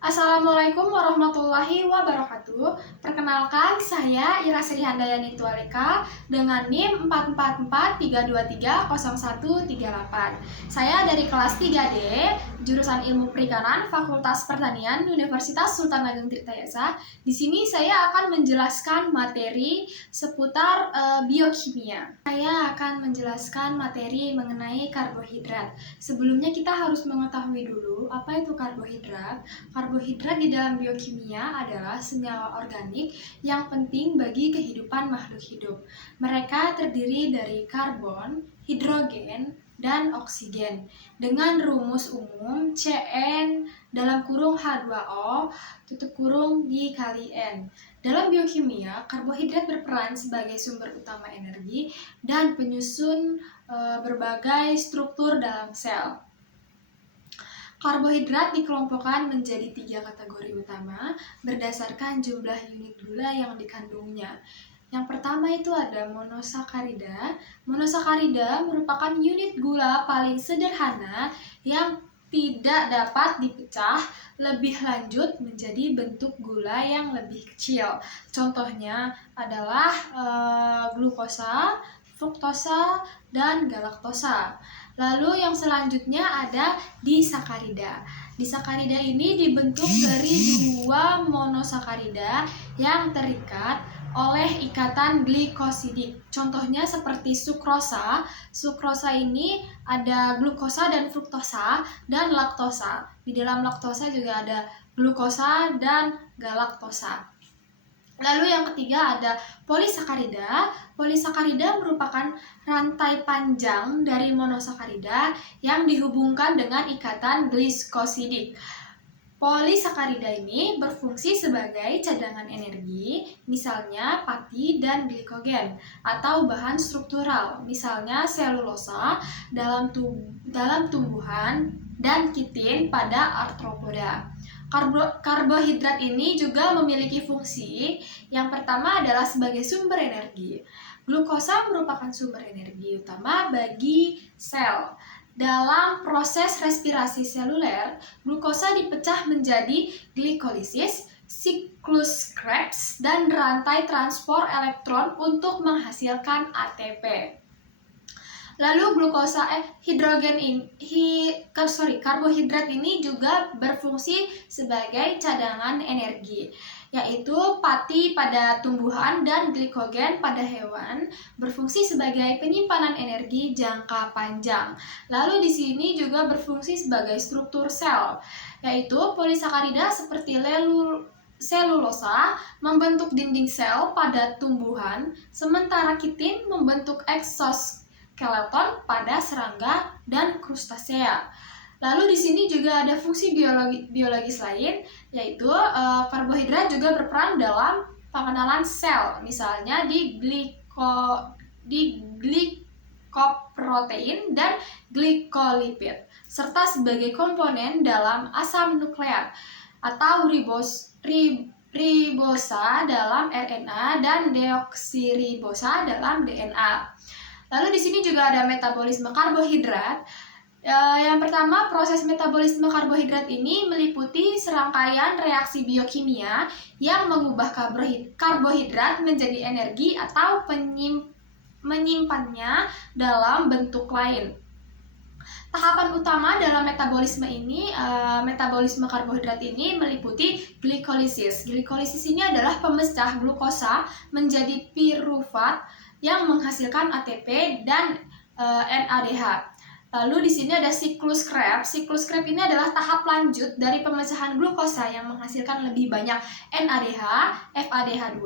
Assalamualaikum warahmatullahi wabarakatuh. Perkenalkan, saya Ira Sri Handayani Tualeka dengan NIM 44432300138. Saya dari kelas 3D, jurusan Ilmu Perikanan, Fakultas Pertanian, Universitas Sultan Ageng Tirtayasa. Di sini saya akan menjelaskan materi seputar biokimia. Saya akan menjelaskan materi mengenai karbohidrat. Sebelumnya kita harus mengetahui dulu apa itu karbohidrat. Karbohidrat di dalam biokimia adalah senyawa organik yang penting bagi kehidupan makhluk hidup. Mereka terdiri dari karbon, hidrogen, dan oksigen dengan rumus umum CN dalam kurung H2O tutup kurung dikali N. Dalam biokimia, karbohidrat berperan sebagai sumber utama energi dan penyusun berbagai struktur dalam sel. Karbohidrat dikelompokkan menjadi 3 kategori utama berdasarkan jumlah unit gula yang dikandungnya. Yang pertama itu ada monosakarida. Monosakarida merupakan unit gula paling sederhana yang tidak dapat dipecah lebih lanjut menjadi bentuk gula yang lebih kecil. Contohnya adalah glukosa, fruktosa, dan galaktosa. Lalu yang selanjutnya ada disakarida. Disakarida ini dibentuk dari 2 monosakarida yang terikat oleh ikatan glikosidik. Contohnya seperti sukrosa. Sukrosa ini ada glukosa dan fruktosa dan laktosa. Di dalam laktosa juga ada glukosa dan galaktosa. Lalu yang ketiga ada polisakarida. Polisakarida merupakan rantai panjang dari monosakarida yang dihubungkan dengan ikatan glikosidik. Polisakarida ini berfungsi sebagai cadangan energi, misalnya pati dan glikogen, atau bahan struktural, misalnya selulosa dalam tumbuhan dan kitin pada arthropoda. Karbohidrat ini juga memiliki fungsi. Yang pertama adalah sebagai sumber energi. Glukosa merupakan sumber energi utama bagi sel. Dalam proses respirasi seluler, glukosa dipecah menjadi glikolisis, siklus Krebs, dan rantai transport elektron untuk menghasilkan ATP. Lalu karbohidrat ini juga berfungsi sebagai cadangan energi, yaitu pati pada tumbuhan dan glikogen pada hewan berfungsi sebagai penyimpanan energi jangka panjang. Lalu di sini juga berfungsi sebagai struktur sel, yaitu polisakarida seperti selulosa membentuk dinding sel pada tumbuhan, sementara kitin membentuk eksoskeleton pada serangga dan krustasea. Lalu di sini juga ada fungsi biologis lain, yaitu karbohidrat juga berperan dalam pengenalan sel, misalnya di glikoprotein dan glikolipid, serta sebagai komponen dalam asam nukleat atau ribosa dalam RNA dan deoksiribosa dalam DNA. Lalu di sini juga ada metabolisme karbohidrat. Yang pertama, proses metabolisme karbohidrat ini meliputi serangkaian reaksi biokimia yang mengubah karbohidrat menjadi energi atau menyimpannya dalam bentuk lain. Tahapan utama dalam metabolisme karbohidrat ini meliputi glikolisis. Glikolisis ini adalah pemecah glukosa menjadi pirufat yang menghasilkan ATP dan NADH. Lalu di sini ada siklus Krebs. Siklus Krebs ini adalah tahap lanjut dari pemecahan glukosa yang menghasilkan lebih banyak NADH, FADH2,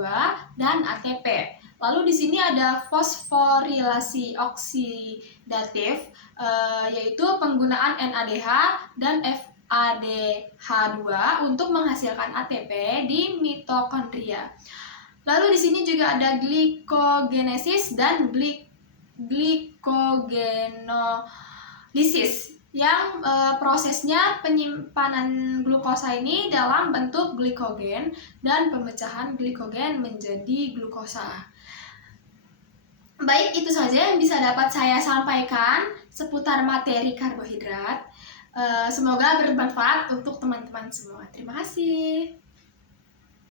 dan ATP. Lalu di sini ada fosforilasi oksidatif, yaitu penggunaan NADH dan FADH2 untuk menghasilkan ATP di mitokondria. Lalu di sini juga ada glikogenesis dan glikogenolysis yang prosesnya penyimpanan glukosa ini dalam bentuk glikogen dan pemecahan glikogen menjadi glukosa. Baik, itu saja yang bisa dapat saya sampaikan seputar materi karbohidrat. Semoga bermanfaat untuk teman-teman semua. Terima kasih.